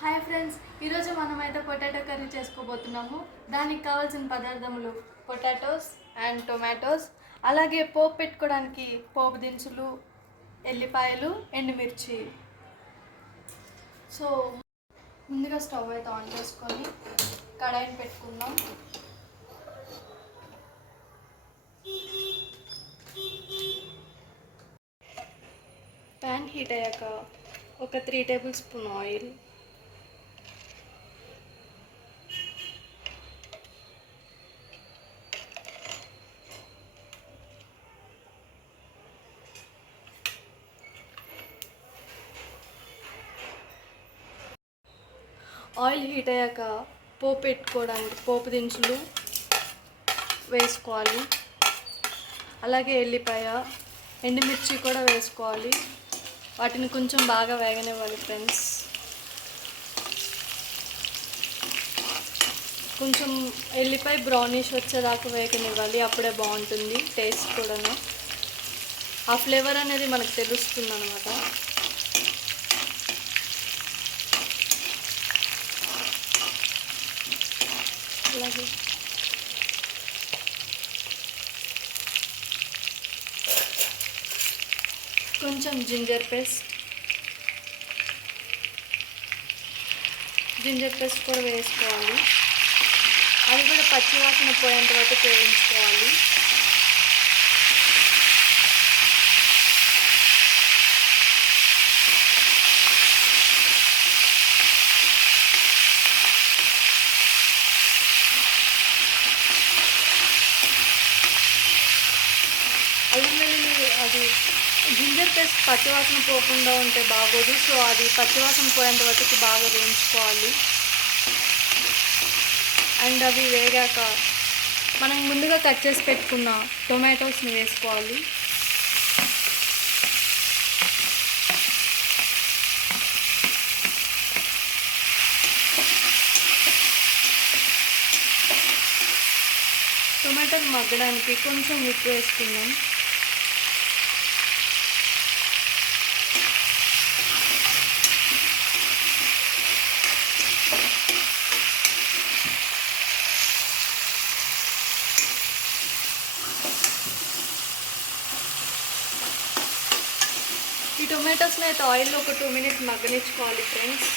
Hi friends, ఈరోజు మనమైతే potato curry చేసుకోబోతున్నాము. దానికి కావాల్సిన పదార్థములు పొటాటోస్ అండ్ టొమాటోస్, అలాగే పోపు పెట్టుకోవడానికి పోపు దినుసులు, ఎల్లిపాయలు, ఎండుమిర్చి. సో ముందుగా స్టవ్ అయితే ఆన్ చేసుకొని కడాయిని పెట్టుకుందాం. ప్యాన్ హీట్ అయ్యాక ఒక 3 table spoon oil, oil heat అయ్యాక పోపు పెట్టుకోవడానికి పోపు దినుసులు వేసుకోవాలి. అలాగే ఎల్లిపాయ, ఎండుమిర్చి కూడా వేసుకోవాలి. వాటిని కొంచెం బాగా వేగనివ్వాలి ఫ్రెండ్స్. కొంచెం ఎల్లిపాయ బ్రౌనిష్ వచ్చేదాకా వేగనివ్వాలి, అప్పుడే బాగుంటుంది టేస్ట్ కూడాను. ఆ ఫ్లేవర్ అనేది మనకు తెలుస్తుంది అన్నమాట. అలాగే కొంచెం జింజర్ పేస్ట్ కూడా వేసుకోవాలి. అది కూడా పచ్చివాసన పోయేంత వరకు వేయించుకోవాలి. అల్లం వెల్లుల్లి అది జింజర్ పేస్ట్ పచ్చివాసన పోకుండా ఉంటే బాగోదు. సో అది పచ్చివాసన పోయేంత వరకు బాగా వేయించుకోవాలి. అండ్ అవి వేగాక మనం ముందుగా కట్ చేసి పెట్టుకున్న టొమాటోస్ని వేసుకోవాలి. టొమాటోలు మగ్గడానికి కొంచెం ఉప్పు వేసుకుందాం. ఈ టొమాటోస్ని అయితే ఆయిల్లో ఒక 2 మినిట్స్ మగ్గనిచ్చుకోవాలి ఫ్రెండ్స్.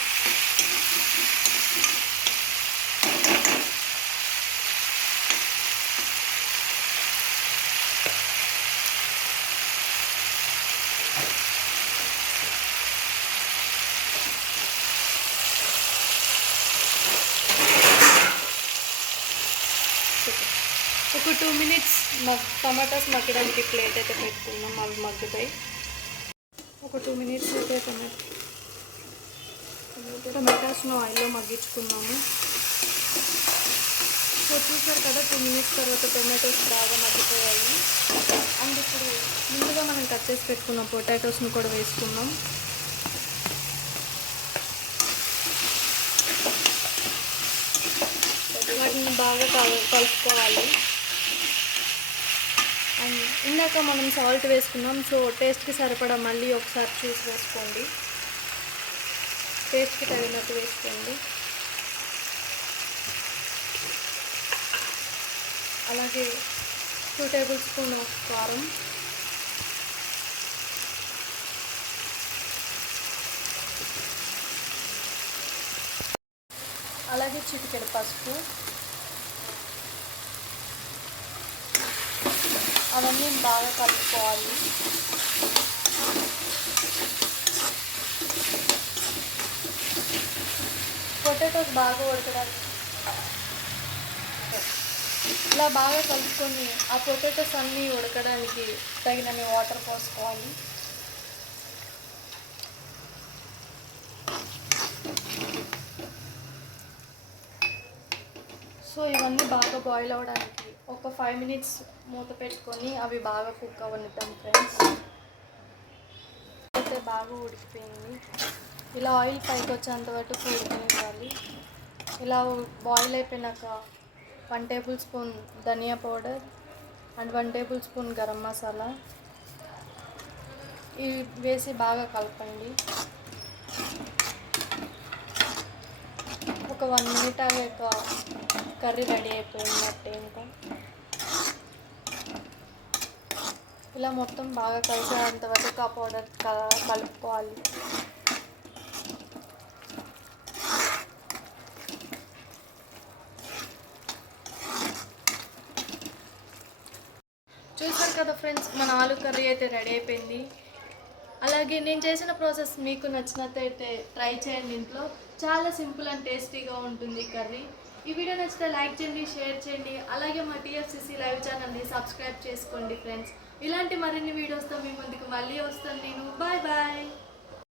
ఒక 2 మినిట్స్ టమాటాస్ మగ్గడానికి ప్లేట్ అయితే పెట్టుకుందాం, అవి మగ్గుతాయి. ఒక 2 మినిట్స్ అయితే టమాటాస్ను ఆయిల్లో మగ్గించుకున్నాము. సో చూసారు కదా, 2 మినిట్స్ తర్వాత టొమాటోస్ బాగా మగ్గిపోయాయి. అండ్ ఇప్పుడు ముందుగా మనం కట్ చేసి పెట్టుకున్న పొటాటోస్ను కూడా వేసుకున్నాం. వాటిని బాగా కలుపుకోవాలి. అండ్ ఇందాక మనం సాల్ట్ వేసుకున్నాం. సో టేస్ట్కి సరిపడా మళ్ళీ ఒకసారి చూసి వేసుకోండి, టేస్ట్కి తగినట్టు వేసుకోండి. అలాగే 2 టేబుల్ స్పూన్ ఆఫ్ కారం, అలాగే చిటికెడు పసుపు, అవన్నీ బాగా కలుపుకోవాలి. పొటాటోస్ బాగా ఉడకడానికి ఇలా బాగా కలుపుకొని ఆ పొటాటోస్ అన్నీ ఉడకడానికి తగినన్ని వాటర్ పోసుకోవాలి. సో ఇవన్నీ బాగా బాయిల్ అవ్వడానికి ఒక 5 మినిట్స్ మూత పెట్టుకొని అవి బాగా కుక్ అవ్వనిద్దాం ఫ్రెండ్స్. అయితే బాగా ఉడికిపోయింది. ఇలా ఆయిల్ పైకి వచ్చేంత వరకు ఉడికినివ్వాలి. ఇలా బాయిల్ అయిపోయినాక 1 టేబుల్ స్పూన్ ధనియా powder and 1 table spoon garam masala ఇవి వేసి బాగా కలపండి. ఒక 1 మినిట్ ఆగాక కర్రీ రెడీ అయిపోయినట్టే. ఇంకా ఇలా మొత్తం బాగా కలిసేంత వరకు ఆ పౌడర్ కలుపుకోవాలి. చూసారు కదా ఫ్రెండ్స్, మన ఆలు కర్రీ అయితే రెడీ అయిపోయింది. అలాగే నేను చేసిన ప్రాసెస్ మీకు నచ్చినట్టయితే ట్రై చేయండి ఇంట్లో. చాలా సింపుల్ అండ్ టేస్టీగా ఉంటుంది కర్రీ. ఈ వీడియో నచ్చితే లైక్ చేయండి, షేర్ చేయండి. అలాగే మా టీఎఫ్సిసి లైవ్ ఛానల్ని సబ్స్క్రైబ్ చేసుకోండి ఫ్రెండ్స్. ఇలాంటి మరిన్ని వీడియోస్తో మీ ముందుకు మళ్ళీ వస్తాను నేను. Bye bye.